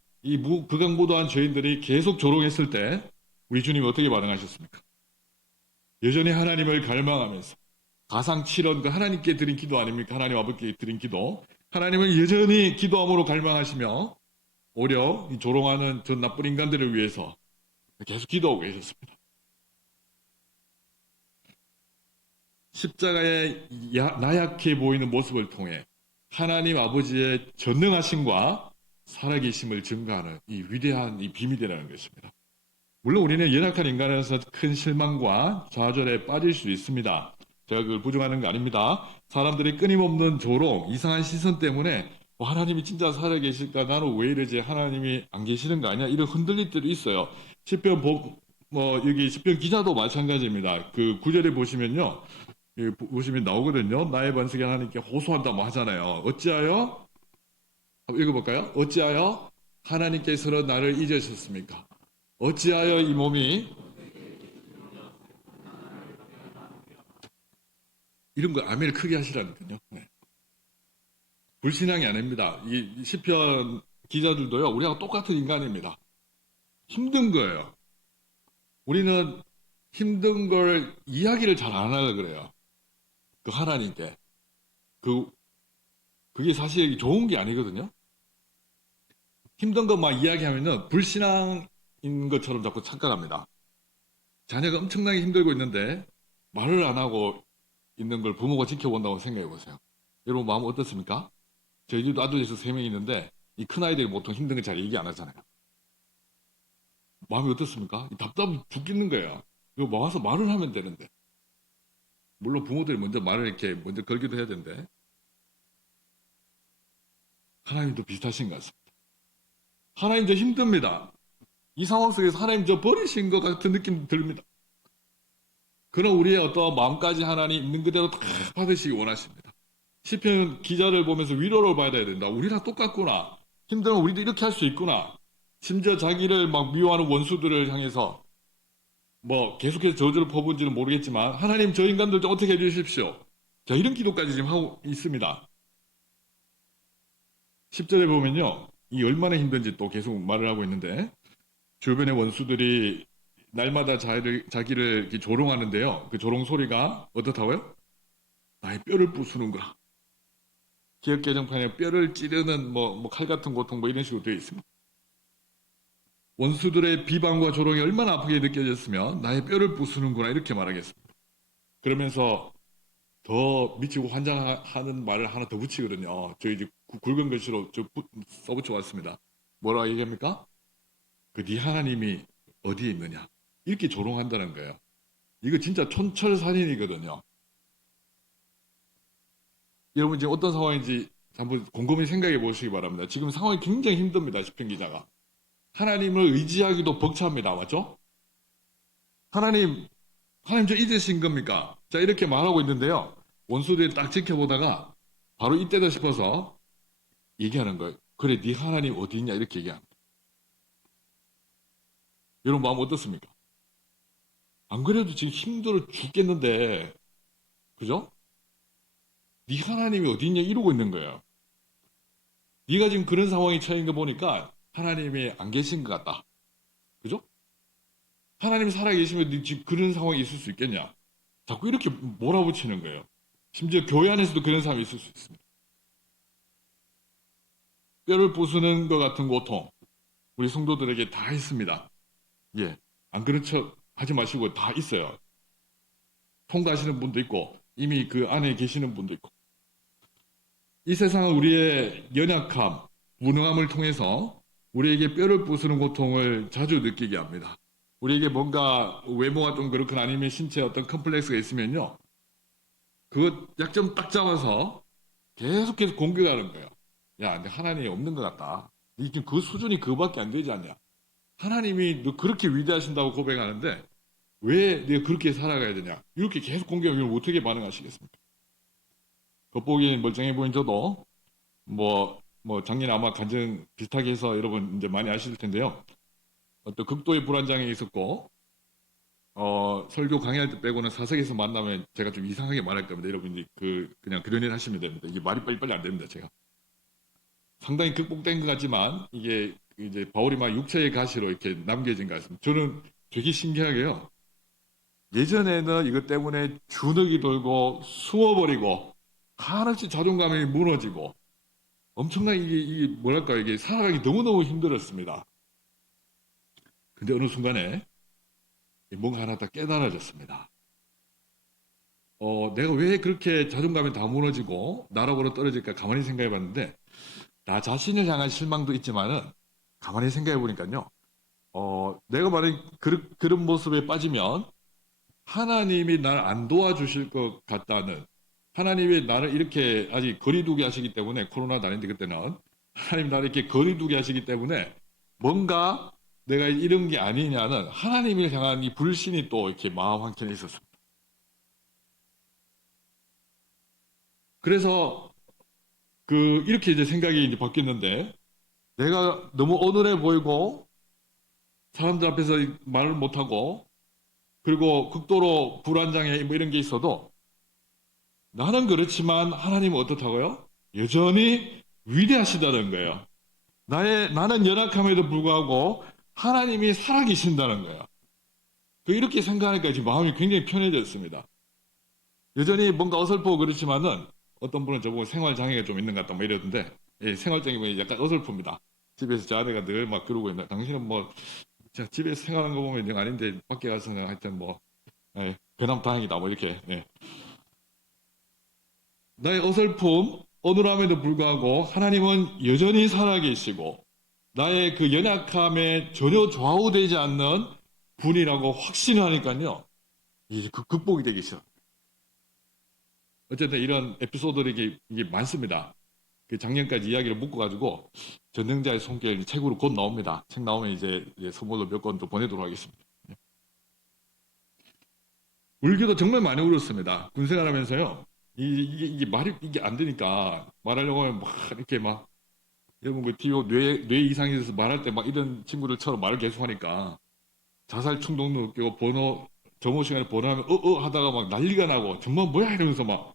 극악무도한 죄인들이 계속 조롱했을 때 우리 주님이 어떻게 반응하셨습니까? 여전히 하나님을 갈망하면서 가상칠언 하나님께 드린 기도 아닙니까? 하나님 아버지께 드린 기도. 하나님을 여전히 기도함으로 갈망하시며 오히려 이 조롱하는 저 나쁜 인간들을 위해서 계속 기도하고 계셨습니다. 십자가의 나약해 보이는 모습을 통해 하나님 아버지의 전능하심과 살아계심을 증거하는 이 위대한 이 비밀이라는 것입니다. 물론 우리는 연약한 인간에서 큰 실망과 좌절에 빠질 수 있습니다. 제가 그걸 부정하는 거 아닙니다. 사람들이 끊임없는 조롱, 이상한 시선 때문에 하나님이 진짜 살아계실까? 나는 왜 이러지? 하나님이 안 계시는 거 아니야? 이런 흔들릴 때도 있어요. 여기 시편 기자도 마찬가지입니다. 그 9절에 보시면요. 보시면 나오거든요. 나의 반석이 하나님께 호소한다 뭐 하잖아요. 어찌하여? 한번 읽어볼까요? 어찌하여 하나님께서는 나를 잊으셨습니까? 어찌하여 이 몸이 이런 거 아멘을 크게 하시라니까요. 네. 불신앙이 아닙니다. 이 시편 기자들도요, 우리하고 똑같은 인간입니다. 힘든 거예요. 우리는 힘든 걸 이야기를 잘 안 하려 그래요. 그 하나님께. 그게 사실 좋은 게 아니거든요. 힘든 것만 이야기하면은 불신앙인 것처럼 자꾸 착각합니다. 자녀가 엄청나게 힘들고 있는데 말을 안 하고 있는 걸 부모가 지켜본다고 생각해 보세요. 여러분 마음 어떻습니까? 저희 집도 아들에서 3명 있는데 이 큰아이들이 보통 힘든 거 잘 얘기 안 하잖아요. 마음이 어떻습니까? 답답해 죽겠는 거예요. 이거 와서 말을 하면 되는데. 물론 부모들이 먼저 말을 이렇게 먼저 걸기도 해야 되는데 하나님도 비슷하신 것 같습니다. 하나님 저 힘듭니다. 이 상황 속에서 하나님 저 버리신 것 같은 느낌 듭니다. 그런 우리의 어떤 마음까지 하나님 있는 그대로 다 받으시기 원하십니다. 시편 기자를 보면서 위로를 받아야 된다. 우리랑 똑같구나. 힘들면 우리도 이렇게 할 수 있구나. 심지어 자기를 막 미워하는 원수들을 향해서 뭐 계속해서 저주를 퍼부은지는 모르겠지만 하나님 저 인간들 좀 어떻게 해주십시오. 자, 이런 기도까지 지금 하고 있습니다. 10절에 보면요. 이 얼마나 힘든지 또 계속 말을 하고 있는데 주변의 원수들이 날마다 자기를 이렇게 조롱하는데요. 그 조롱 소리가 어떻다고요? 나의 뼈를 부수는구나. 기억 개정판에 뼈를 찌르는 뭐 칼 같은 고통 뭐 이런 식으로 되어 있습니다. 원수들의 비방과 조롱이 얼마나 아프게 느껴졌으면 나의 뼈를 부수는구나 이렇게 말하겠습니다. 그러면서 더 미치고 환장하는 말을 하나 더 붙이거든요. 저 이제 굵은 글씨로 써붙여 왔습니다. 뭐라고 얘기합니까? 그 네 하나님이 어디에 있느냐? 이렇게 조롱한다는 거예요. 이거 진짜 촌철살인이거든요. 여러분 지금 어떤 상황인지 한번 곰곰이 생각해 보시기 바랍니다. 지금 상황이 굉장히 힘듭니다. 시편 기자가. 하나님을 의지하기도 벅찹니다. 맞죠? 하나님 저 잊으신 겁니까? 자, 이렇게 말하고 있는데요. 원수들이 딱 지켜보다가 바로 이때다 싶어서 얘기하는 거예요. 그래, 네 하나님 어디 있냐? 이렇게 얘기합니다. 여러분 마음 어떻습니까? 안 그래도 지금 힘들어 죽겠는데, 그죠? 네 하나님이 어디 있냐? 이러고 있는 거예요. 네가 지금 그런 상황에 처한 거 보니까 하나님이 안 계신 것 같다. 그죠? 하나님이 살아계시면 네 지금 그런 상황에 있을 수 있겠냐? 자꾸 이렇게 몰아붙이는 거예요. 심지어 교회 안에서도 그런 사람이 있을 수 있습니다. 뼈를 부수는 것 같은 고통, 우리 성도들에게 다 있습니다. 예. 안 그런 척 하지 마시고 다 있어요. 통과하시는 분도 있고, 이미 그 안에 계시는 분도 있고. 이 세상은 우리의 연약함, 무능함을 통해서 우리에게 뼈를 부수는 고통을 자주 느끼게 합니다. 우리에게 뭔가 외모가 좀 그렇거나 아니면 신체에 어떤 컴플렉스가 있으면요. 그것 약점 딱 잡아서 계속해서 공격하는 거예요. 야, 근데 하나님이 없는 것 같다. 지금 그 수준이 그거밖에 안 되지 않냐. 하나님이 너 그렇게 위대하신다고 고백하는데 왜 내가 그렇게 살아가야 되냐. 이렇게 계속 공격하면 어떻게 반응하시겠습니까? 겉보기 멀쩡해 보인 저도 뭐 작년에 아마 간증 비슷하게 해서 여러분 이제 많이 아실 텐데요. 어떤 극도의 불안장애 있었고 설교 강의할 때 빼고는 사석에서 만나면 제가 좀 이상하게 말할 겁니다. 여러분 이제 그냥 그런 일 하시면 됩니다. 이게 말이 빨리빨리 안 됩니다. 제가 상당히 극복된 것 같지만 이게 이제 바울이 막 육체의 가시로 이렇게 남겨진 것 같습니다. 저는 되게 신기하게요. 예전에는 이것 때문에 주눅이 돌고 숨어버리고 한없이 자존감이 무너지고 엄청나게 이게 뭐랄까 이게 살아가기 너무너무 힘들었습니다. 근데 어느 순간에 뭔가 하나 딱 깨달아졌습니다. 내가 왜 그렇게 자존감이 다 무너지고 나락으로 떨어질까 가만히 생각해 봤는데 나 자신을 향한 실망도 있지만은 가만히 생각해 보니까요. 내가 만약 그런 모습에 빠지면 하나님이 나를 안 도와주실 것 같다는 하나님이 나를 이렇게 아직 거리두기 하시기 때문에 코로나도 아닌데 그때는 하나님 나를 이렇게 거리두기 하시기 때문에 뭔가 내가 이런 게 아니냐는 하나님을 향한 이 불신이 또 이렇게 마음 한켠에 있었습니다. 그래서 이렇게 이제 생각이 이제 바뀌었는데 내가 너무 어눌해 보이고 사람들 앞에서 말을 못하고 그리고 극도로 불안장애 뭐 이런 게 있어도 나는 그렇지만 하나님은 어떻다고요? 여전히 위대하시다는 거예요. 나는 연약함에도 불구하고 하나님이 살아계신다는 거예요. 이렇게 생각하니까 지금 마음이 굉장히 편해졌습니다. 여전히 뭔가 어설프고 그렇지만은 어떤 분은 저보고 생활장애가 좀 있는 것 같다 뭐 이러던데, 예, 생활장애면 약간 어설픕니다. 집에서 제 아내가 늘 막 그러고 있는, 당신은 뭐 제가 집에서 생활하는 거 보면 영 아닌데 밖에 가서는 하여튼 뭐, 예, 그나마 다행이다 뭐 이렇게. 예. 나의 어설픔, 어눌함에도 불구하고 하나님은 여전히 살아계시고 나의 그 연약함에 전혀 좌우되지 않는 분이라고 확신하니까요. 이제 그 극복이 되기 시작. 어쨌든 이런 에피소드들이 이게 많습니다. 그 작년까지 이야기를 묶어가지고 전능자의 손길 책으로 곧 나옵니다. 책 나오면 이제 선물로 몇 권 더 보내도록 하겠습니다. 울기도 정말 많이 울었습니다. 군생활하면서요. 이게 말이 이게 안 되니까 말하려고 하면 막 이렇게 막 여러분 그 뒤로 뇌 이상이 돼서 말할 때 막 이런 친구들처럼 말을 계속 하니까 자살 충동도 느끼고 점호 시간에 번호하면 하다가 막 난리가 나고 정말 뭐야 이러면서 막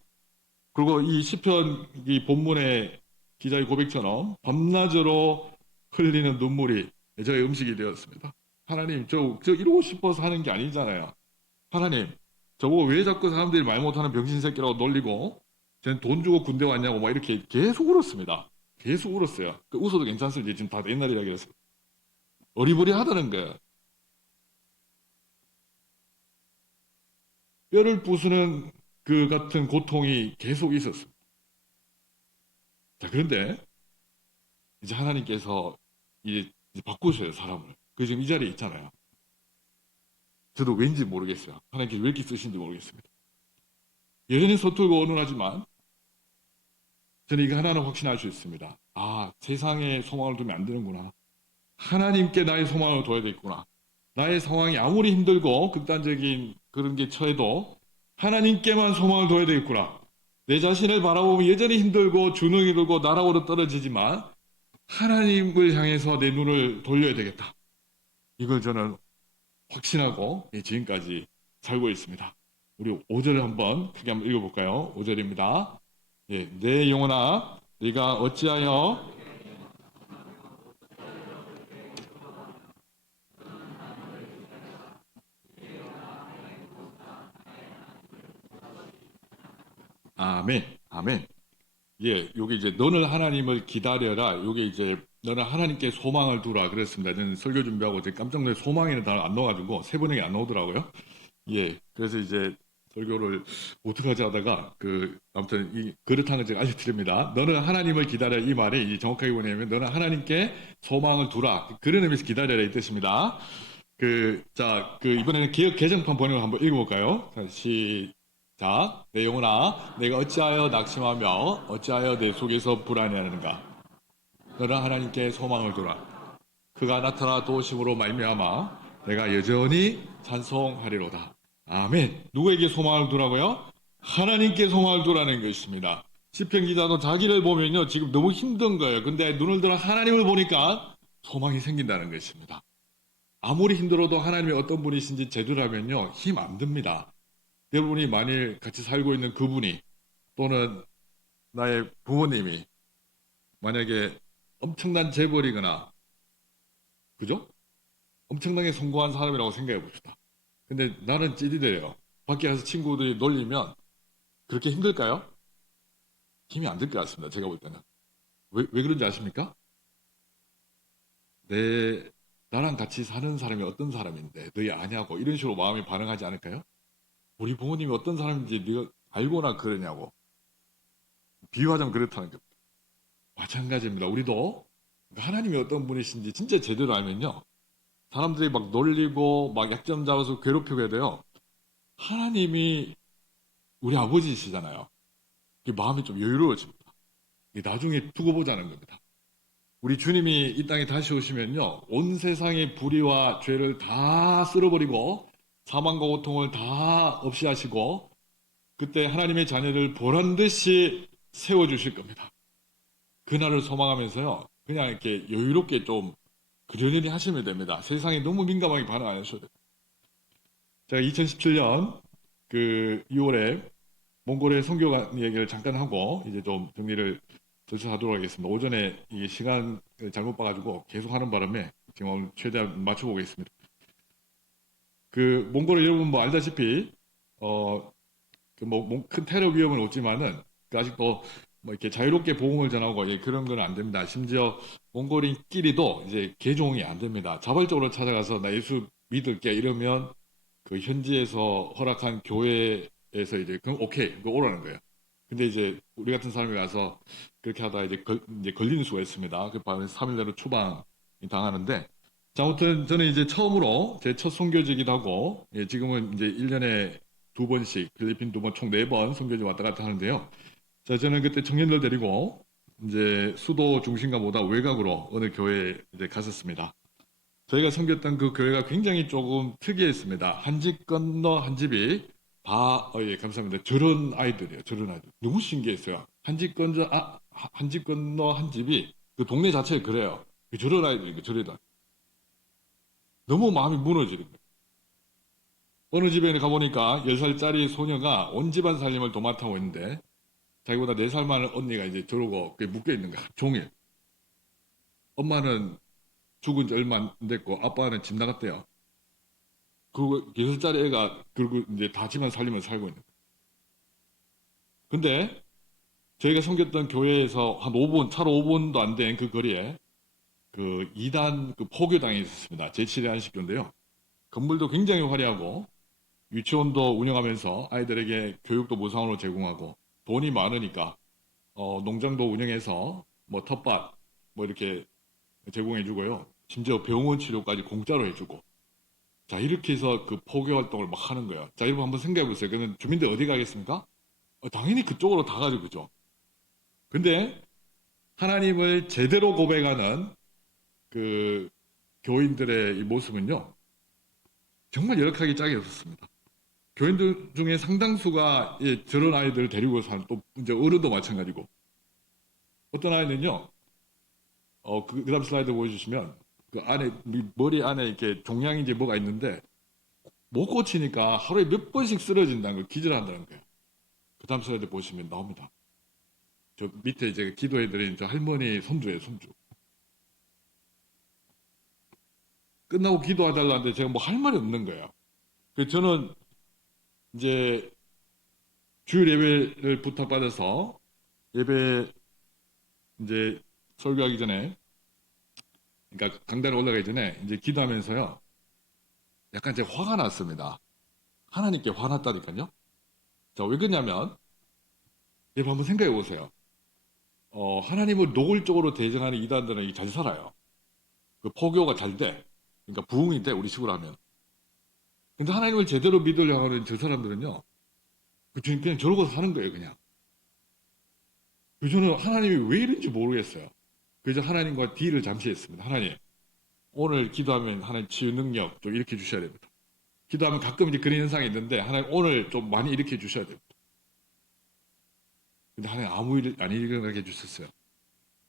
그리고 이 시편 이 본문의 기자의 고백처럼 밤낮으로 흘리는 눈물이 저의 음식이 되었습니다. 하나님 저 이러고 싶어서 하는 게 아니잖아요. 하나님 저보고 왜 자꾸 사람들이 말 못하는 병신 새끼라고 놀리고 쟤는 돈 주고 군대 왔냐고 막 이렇게 계속 울었습니다. 계속 울었어요. 웃어도 괜찮습니다. 지금 다 옛날 이야기라서. 어리버리하다는 거예요. 뼈를 부수는 그 같은 고통이 계속 있었습니다. 자, 그런데 이제 하나님께서 이제 바꾸셔요, 사람을. 그 지금 이 자리에 있잖아요. 저도 왠지 모르겠어요. 하나님께서 왜 이렇게 쓰신지 모르겠습니다. 여전히 서툴고 어눌하지만 저는 이거 하나는 확신할 수 있습니다. 아, 세상에 소망을 두면 안 되는구나. 하나님께 나의 소망을 둬야 되겠구나. 나의 상황이 아무리 힘들고 극단적인 그런 게 처해도 하나님께만 소망을 둬야 되겠구나. 내 자신을 바라보면 여전히 힘들고 주눅이 들고 나락으로 떨어지지만 하나님을 향해서 내 눈을 돌려야 되겠다. 이걸 저는 확신하고 지금까지 살고 있습니다. 우리 5절을 한번 크게 한번 읽어볼까요? 5절입니다. 예, 내 영혼아, 네가 어찌하여 아멘, 아멘. 예, 요게 이제 너는 하나님을 기다려라. 요게 이제 너는 하나님께 소망을 두라 그랬습니다. 저는 설교 준비하고 이제 깜짝 놀래 소망이는 단어 안 넣어가지고 세 번역이 안 나오더라고요. 예, 그래서 이제 설교를 어떡하지 하다가 아무튼 이 그렇다는 걸 제가 알려드립니다. 너는 하나님을 기다려 이 말이 이 정확하게 뭐냐면 너는 하나님께 소망을 두라. 그런 의미에서 기다려라 이 뜻입니다. 이번에는 기억 개정판 번역을 한번 읽어볼까요? 자, 시작. 내 영혼아, 내가 어찌하여 낙심하며 어찌하여 내 속에서 불안해하는가? 너는 하나님께 소망을 두라. 그가 나타나 도우심으로 말미암아 내가 여전히 찬송하리로다. 아멘. 누구에게 소망을 두라고요? 하나님께 소망을 두라는 것입니다. 시편 기자도 자기를 보면요 지금 너무 힘든 거예요. 근데 눈을 들어 하나님을 보니까 소망이 생긴다는 것입니다. 아무리 힘들어도 하나님이 어떤 분이신지 제대로 하면요 힘 안 듭니다. 여러분이 만일 같이 살고 있는 그분이 또는 나의 부모님이 만약에 엄청난 재벌이거나 그죠? 엄청나게 성공한 사람이라고 생각해 봅시다. 근데 나는 찌리대요. 밖에 가서 친구들이 놀리면 그렇게 힘들까요? 힘이 안 들 것 같습니다. 제가 볼 때는. 왜 그런지 아십니까? 나랑 같이 사는 사람이 어떤 사람인데 너희 아냐고 이런 식으로 마음이 반응하지 않을까요? 우리 부모님이 어떤 사람인지 네가 알고나 그러냐고. 비유하자면 그렇다는 겁니다. 마찬가지입니다. 우리도 하나님이 어떤 분이신지 진짜 제대로 알면요. 사람들이 막 놀리고 막 약점 잡아서 괴롭히고 해도요. 하나님이 우리 아버지시잖아요. 마음이 좀 여유로워집니다. 나중에 두고 보자는 겁니다. 우리 주님이 이 땅에 다시 오시면요. 온 세상의 불의와 죄를 다 쓸어버리고 사망과 고통을 다 없이 하시고 그때 하나님의 자녀를 보란 듯이 세워주실 겁니다. 그날을 소망하면서요. 그냥 이렇게 여유롭게 좀 그러려니 하시면 됩니다. 세상에 너무 민감하게 반응 안 하셔도 돼요. 제가 2017년 2월에 몽골의 선교관 얘기를 잠깐 하고 이제 좀 정리를 하도록 하겠습니다. 오전에 이 시간을 잘못 봐가지고 계속 하는 바람에 지금 오늘 최대한 맞춰보겠습니다. 그 몽골을 여러분 뭐 알다시피 큰 테러 위험은 없지만은 그 아직도 뭐 이렇게 자유롭게 복음을 전하고 그런 건 안 됩니다. 심지어 몽골인끼리도 이제 개종이 안 됩니다. 자발적으로 찾아가서 나 예수 믿을게 이러면 그 현지에서 허락한 교회에서 이제 그럼 오케이 그거 오라는 거예요. 근데 이제 우리 같은 사람이 가서 그렇게 하다 이제 걸리는 수가 있습니다. 그 밤에 3일 내로 추방이 당하는데 자, 아무튼 저는 이제 처음으로 제 첫 선교지기도 하고 지금은 이제 1년에 2번씩 필리핀 2번 총 4번 선교지 왔다 갔다 하는데요. 자, 저는 그때 청년들 데리고 이제 수도 중심가보다 외곽으로 어느 교회에 이제 갔었습니다. 저희가 섬겼던 그 교회가 굉장히 조금 특이했습니다. 한 집 건너 한 집이 다, 예, 감사합니다. 저런 아이들이에요. 저런 아이들. 너무 신기했어요. 한 집 건너 한 집이 그 동네 자체에 그래요. 저런 아이들이니까 저런 아이들. 너무 마음이 무너지는 거예요. 어느 집에 가보니까 10살짜리 소녀가 온 집안 살림을 도맡아고 있는데 자기보다 4살 많은 언니가 이제 저러고 묶여 있는 거야. 종일. 엄마는 죽은 지 얼마 안 됐고 아빠는 집 나갔대요. 그리고 6살짜리 애가 그리고 이제 다 집안 살림을 살고 있는 거예요. 근데 저희가 섬겼던 교회에서 한 5분, 차로 5분도 안 된 그 거리에 그 2단 그 포교당이 있었습니다. 제7의 안식교인데요. 건물도 굉장히 화려하고 유치원도 운영하면서 아이들에게 교육도 무상으로 제공하고 돈이 많으니까 농장도 운영해서 뭐 텃밭 뭐 이렇게 제공해주고요. 심지어 병원 치료까지 공짜로 해주고 자 이렇게 해서 그 포교 활동을 막 하는 거예요. 자 여러분 한번 생각해 보세요. 그러면 주민들 어디 가겠습니까? 당연히 그쪽으로 다 가죠. 그죠? 근데 하나님을 제대로 고백하는 그 교인들의 이 모습은요. 정말 열악하게 짝이 없었습니다. 교인들 중에 상당수가 저런 아이들을 데리고 사는 또 이제 어른도 마찬가지고 어떤 아이는요 그 다음 슬라이드 보여주시면 그 안에 머리 안에 이렇게 종양인지 뭐가 있는데 못 고치니까 하루에 몇 번씩 쓰러진다는 걸 기절한다는 거예요. 그 다음 슬라이드 보시면 나옵니다. 저 밑에 이제 기도해드린 저 할머니 손주예요, 손주. 끝나고 기도해달라는데 제가 뭐 할 말이 없는 거예요. 그래서 저는 이제 주일 예배를 부탁받아서 예배 이제 설교하기 전에 그러니까 강단에 올라가기 전에 이제 기도하면서요. 약간 제가 화가 났습니다. 하나님께 화났다니까요. 자, 왜 그러냐면 여러분 한번 생각해 보세요. 하나님을 노골적으로 대적하는 이단들은 잘 살아요. 그 포교가 잘 돼. 그러니까 부흥이 돼, 우리 식으로 하면. 근데 하나님을 제대로 믿으려고 하는 저 사람들은요. 그냥 저러고 사는 거예요, 그냥. 그래서 저는 하나님이 왜 이런지 모르겠어요. 그래서 하나님과 딜을 잠시 했습니다. 하나님, 오늘 기도하면 하나님 치유 능력 좀 일으켜 주셔야 됩니다. 기도하면 가끔 이제 그런 현상이 있는데 하나님 오늘 좀 많이 일으켜 주셔야 됩니다. 근데 하나님 아무 일 안 일어나게 해주셨어요.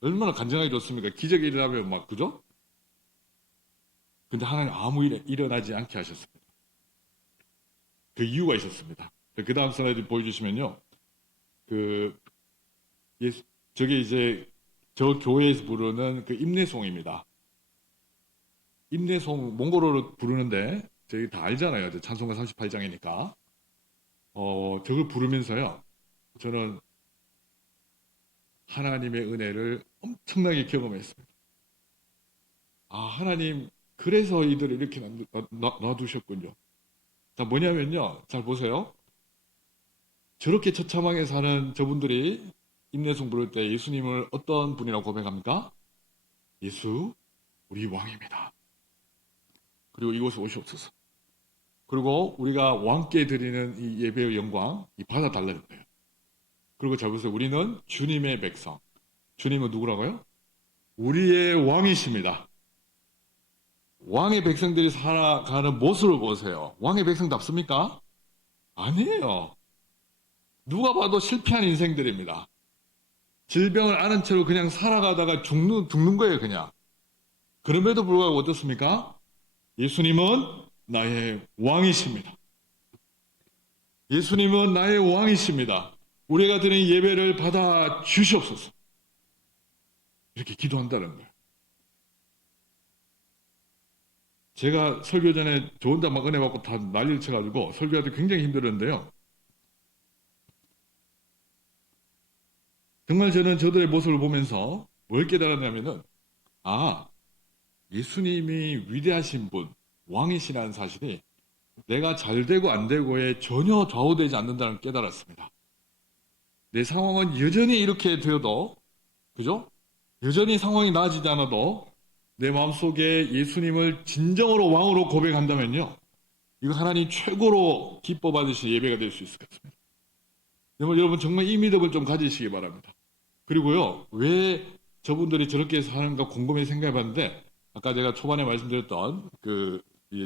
얼마나 간절하게 좋습니까? 기적이 일어나면 막 그죠? 근데 하나님 아무 일 일어나지 않게 하셨습니다. 그 이유가 있었습니다. 그 다음 슬라이드 보여주시면요. 저게 이제 저 교회에서 부르는 그 임내송입니다. 임내송 몽골어로 부르는데 저희 다 알잖아요. 찬송가 38장이니까. 저걸 부르면서요. 저는 하나님의 은혜를 엄청나게 경험했습니다. 아, 하나님, 그래서 이들을 이렇게 놔두셨군요. 자, 뭐냐면요. 잘 보세요. 저렇게 처참하게 사는 저분들이 임내송 부를 때 예수님을 어떤 분이라고 고백합니까? 예수, 우리 왕입니다. 그리고 이곳에 오시옵소서. 그리고 우리가 왕께 드리는 이 예배의 영광, 받아달라는 거예요. 그리고 잘 보세요. 우리는 주님의 백성. 주님은 누구라고요? 우리의 왕이십니다. 왕의 백성들이 살아가는 모습을 보세요. 왕의 백성답습니까? 아니에요. 누가 봐도 실패한 인생들입니다. 질병을 앓은 채로 그냥 살아가다가 죽는 거예요, 그냥. 그럼에도 불구하고 어떻습니까? 예수님은 나의 왕이십니다. 예수님은 나의 왕이십니다. 우리가 드리는 예배를 받아 주시옵소서. 이렇게 기도한다는 거예요. 제가 설교 전에 좋은 다 막 은혜 받고 다 난리를 쳐가지고 설교할 때 굉장히 힘들었는데요. 정말 저는 저들의 모습을 보면서 뭘 깨달았냐면은, 예수님이 위대하신 분, 왕이시라는 사실이 내가 잘 되고 안 되고에 전혀 좌우되지 않는다는 걸 깨달았습니다. 내 상황은 여전히 이렇게 되어도, 그죠? 여전히 상황이 나아지지 않아도 내 마음속에 예수님을 진정으로 왕으로 고백한다면요, 이거 하나님 최고로 기뻐 받으실 예배가 될 수 있을 것 같습니다. 여러분 정말 이 믿음을 좀 가지시기 바랍니다. 그리고요, 왜 저분들이 저렇게 사는가 궁금해 생각해 봤는데, 아까 제가 초반에 말씀드렸던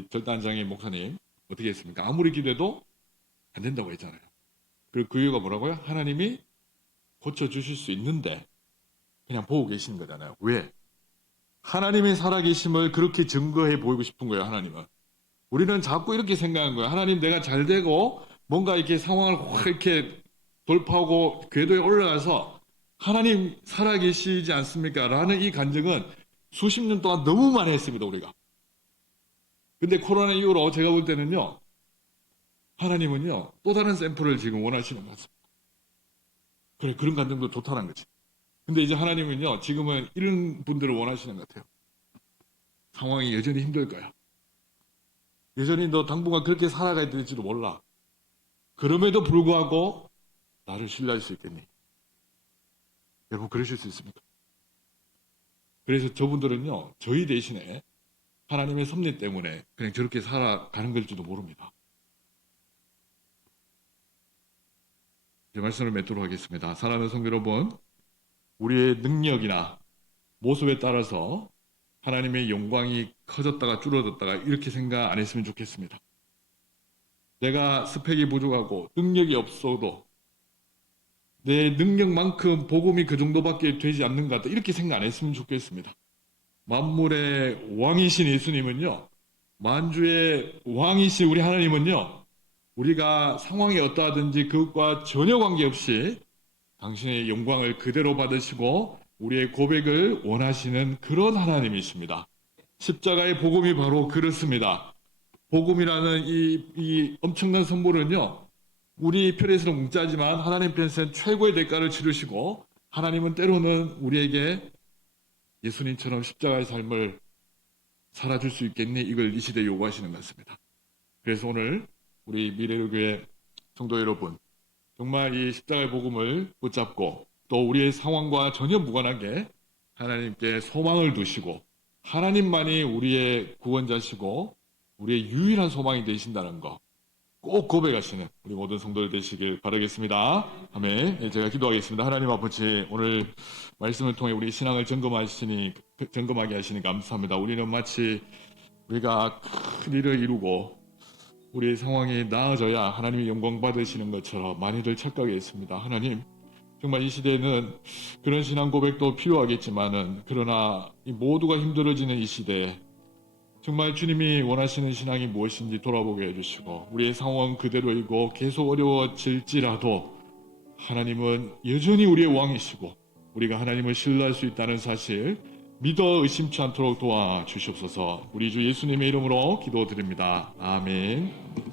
절단장의 목사님 어떻게 했습니까? 아무리 기도해도 안 된다고 했잖아요. 그리고 그 이유가 뭐라고요? 하나님이 고쳐주실 수 있는데 그냥 보고 계시는 거잖아요. 왜? 하나님의 살아계심을 그렇게 증거해 보이고 싶은 거예요. 하나님은. 우리는 자꾸 이렇게 생각하는 거예요. 하나님, 내가 잘 되고 뭔가 이렇게 상황을 확 이렇게 돌파하고 궤도에 올라가서 하나님 살아계시지 않습니까? 라는 이 간증은 수십 년 동안 너무 많이 했습니다, 우리가. 근데 코로나 이후로 제가 볼 때는요, 하나님은요, 또 다른 샘플을 지금 원하시는 것 같습니다. 그래, 그런 간증도 좋다는 거지. 근데 이제 하나님은요, 지금은 이런 분들을 원하시는 것 같아요. 상황이 여전히 힘들 거야. 여전히 너 당분간 그렇게 살아가야 될지도 몰라. 그럼에도 불구하고 나를 신뢰할 수 있겠니? 여러분, 그러실 수 있습니까? 그래서 저분들은요, 저희 대신에 하나님의 섭리 때문에 그냥 저렇게 살아가는 걸지도 모릅니다. 이제 말씀을 맺도록 하겠습니다. 사랑하는 성도 여러분, 우리의 능력이나 모습에 따라서 하나님의 영광이 커졌다가 줄어들었다가 이렇게 생각 안 했으면 좋겠습니다. 내가 스펙이 부족하고 능력이 없어도 내 능력만큼 복음이 그 정도밖에 되지 않는 것 같다, 이렇게 생각 안 했으면 좋겠습니다. 만물의 왕이신 예수님은요, 만주의 왕이신 우리 하나님은요, 우리가 상황이 어떠하든지 그것과 전혀 관계없이 당신의 영광을 그대로 받으시고 우리의 고백을 원하시는 그런 하나님이십니다. 십자가의 복음이 바로 그렇습니다. 복음이라는 이 엄청난 선물은요, 우리 편에서는 공짜지만 하나님 편에서는 최고의 대가를 치르시고, 하나님은 때로는 우리에게 예수님처럼 십자가의 삶을 살아줄 수 있겠니? 이걸 이 시대에 요구하시는 것 같습니다. 그래서 오늘 우리 미래교회 성도 여러분, 정말 이 십자가의 복음을 붙잡고 또 우리의 상황과 전혀 무관하게 하나님께 소망을 두시고, 하나님만이 우리의 구원자시고 우리의 유일한 소망이 되신다는 거 꼭 고백하시는 우리 모든 성도들 되시길 바라겠습니다. 아멘. 제가 기도하겠습니다. 하나님 아버지, 오늘 말씀을 통해 우리 신앙을 점검하게 하시니 감사합니다. 우리는 마치 우리가 큰 일을 이루고 우리의 상황이 나아져야 하나님이 영광 받으시는 것처럼 많이들 착각해 있습니다. 하나님, 정말 이 시대에는 그런 신앙 고백도 필요하겠지만은, 그러나 이 모두가 힘들어지는 이 시대에 정말 주님이 원하시는 신앙이 무엇인지 돌아보게 해주시고, 우리의 상황은 그대로이고 계속 어려워질지라도 하나님은 여전히 우리의 왕이시고 우리가 하나님을 신뢰할 수 있다는 사실 믿어 의심치 않도록 도와주시옵소서. 우리 주 예수님의 이름으로 기도드립니다. 아멘.